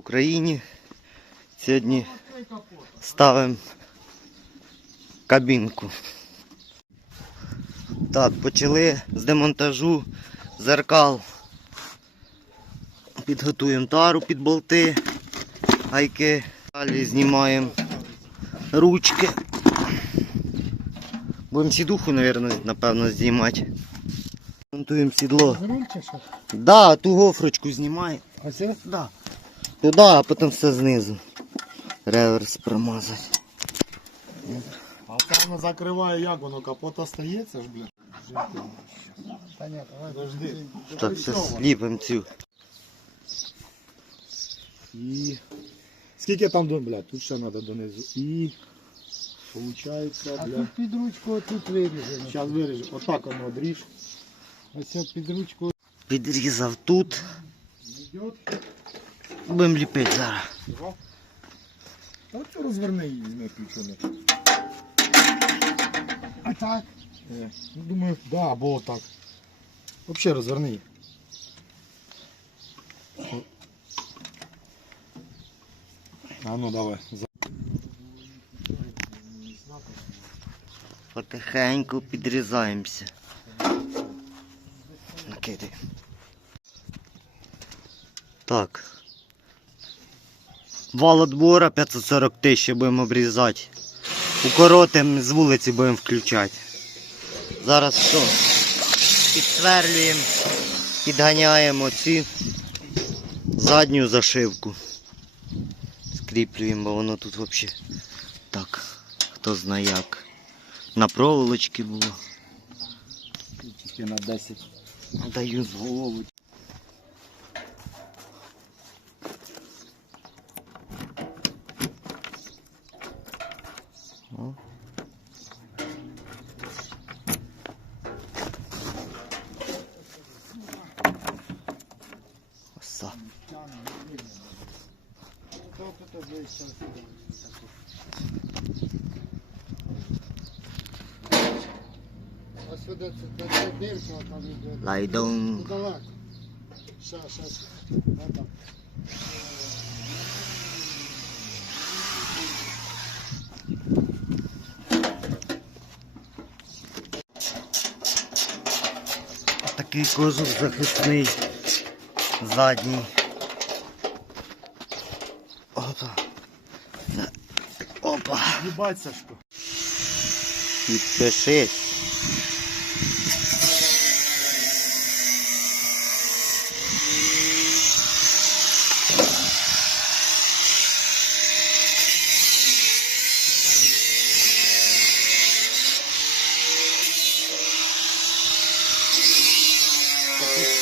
Україні. Сьогодні ставимо кабінку. Так, почали з демонтажу зеркал. Підготуємо тару під болти, гайки. Далі знімаємо ручки. Будемо сідуху, напевно, знімати. Монтуємо сідло. Да, ту гофрочку знімай. А це? Да. Туди, а потім все знизу. Реверс промазати. А воно закриває як воно капот остається ж, бля. Та ні, давай. Подожди. Так, все сліпимо цю. І... Скільки там до, бля, тут ще треба донизу. І... Получається, А бля. тут під ручку тут виріжено. Зараз виріжу. Отак воно одріж. Ось це під ручку. Підрізав тут. Йдет. Будемо ліпити зараз. Та от розверни її, візьми ключом. А так? Е, Ну, думаю, да, або отак. Взагалі розверни її. О. А ну давай. Потихеньку підрізаємося. Накидай. Так. Вал отбора 540 тисяч будемо обрізати. Укоротим з вулиці будемо включати. Зараз що? Підсверлюємо, підганяємо ці задню зашивку. Скріплюємо, бо воно тут взагалі так, хто знає як. На проволочці було. Тільки на 10. Даю з голову. О. Оса. Ось сюди це це дирка, а там йде. Лайдон. Далеко. Ща, ща, ща. Такий кожух захисний. Задній. Опа. Опа. Їбать, Сашко. Підпишись.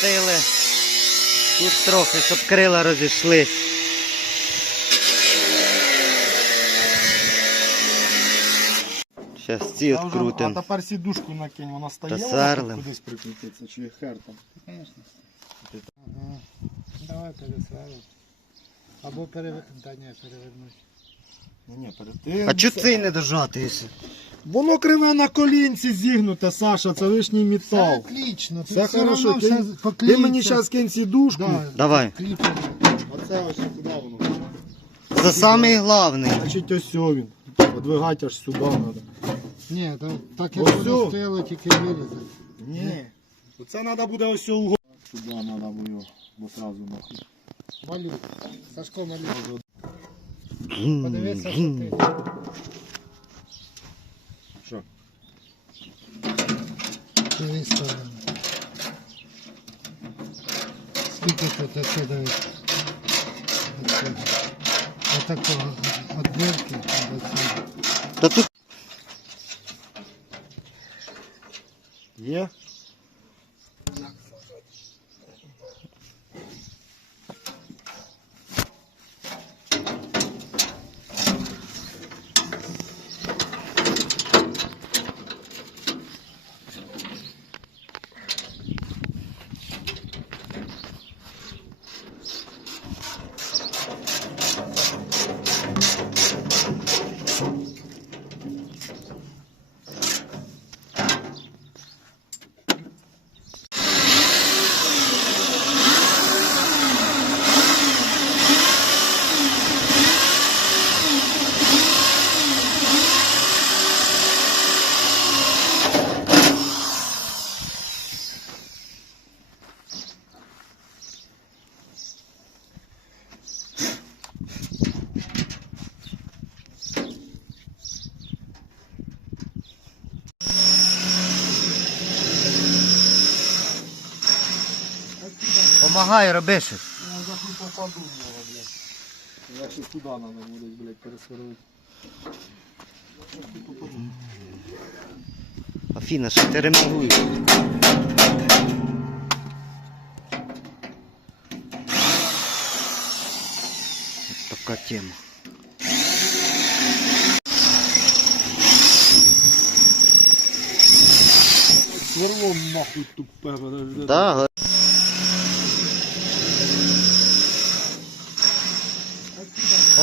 Попустили. Тут трохи, щоб крила розійшлись. Зараз ці вже- А відкрутимо. тепер сідушку накинь, вона стояла, кудись прикрутиться, чи хер там. Звісно. Ага. Давай пересверлимо. Або перевер... Та ні, перевернуть. Ні, ні, перед тим. А чого цей не дожати? якщо? Воно криве на колінці зігнуте, Саша, це лишній Все метал. отлично. Тут Все все хорошо. одно Ти, все ти поклеїться. мені зараз кинь сідушку. Да, Давай. кліпано. А це ось сюди воно. Це самий головний. Значить ось о він. Подвигати аж сюди треба. Ні, та, так Ось як воно цю? стояло, тільки вирізати. Ні. Оце треба буде ось угол. Сюди треба буде його, бо сразу нахуй. Малюй. Сашко, малюй. Подивися, що ти. Що? Дві сторони. Скільки тут оце дивись? Отакого от до цього. Та тут Є? Помагай, роби щось. Я захуй попаду в нього, блядь. Я ще туди надо буде, блядь, пересверлити. Афіна, що ти ремонтуєш? Така тема. Сверло нахуй тупе, подожди. Да,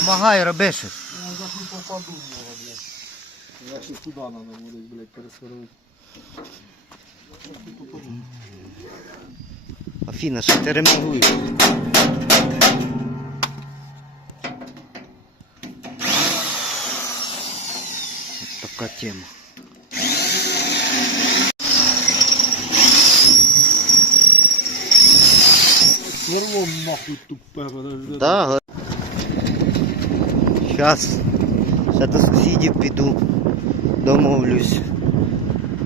Помагай, роби щось. Я захуй попаду в нього, блядь. Я ще туди надо буде, блядь, пересверлити. Захуй. Афіна, що ти ремонтуєш? Така тема. Сверло нахуй тупе, подожди. Да, Щас. Ще до сусідів піду. Домовлюсь.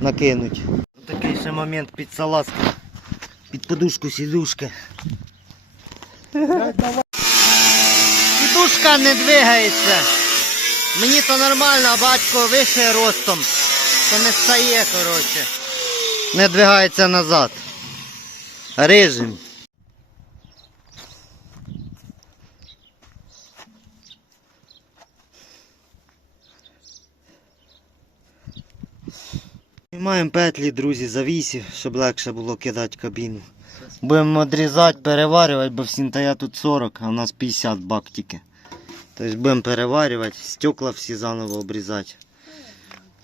Накинуть. Такий ще момент під салазку. Під подушку сідушки. Сідушка не двигається. Мені то нормально, а батько вище ростом. То не стає, коротше. Не двигається назад. Режим. Маємо петлі, друзі, завісів, щоб легше було кидати кабіну. Будемо відрізати, переварювати, бо в сінтая тут 40, а у нас 50 бак тільки. Тобто будемо переварювати, стекла всі заново обрізати.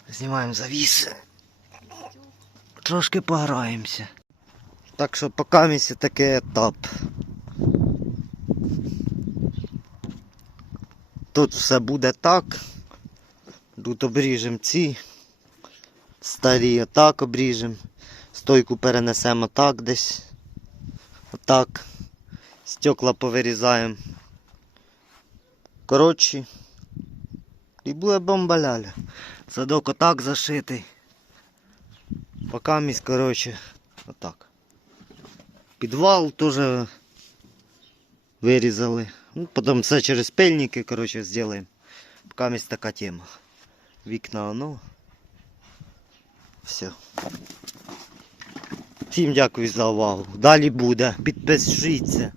Знімаємо завіси. Трошки пограємося. Так що поки місце такий етап. Тут все буде так. Тут обріжемо ці. Старі отак обріжемо. Стойку перенесемо так десь. Отак. Стекла повирізаємо. Коротше. І буде бомба ляля. Садок отак зашитий. Пока місь, коротше, отак. Підвал теж вирізали. Ну, потім все через пильники, коротше, зробимо. Пока місь така тема. Вікна оно. Все. Всім дякую за увагу. Далі буде. Підпишіться.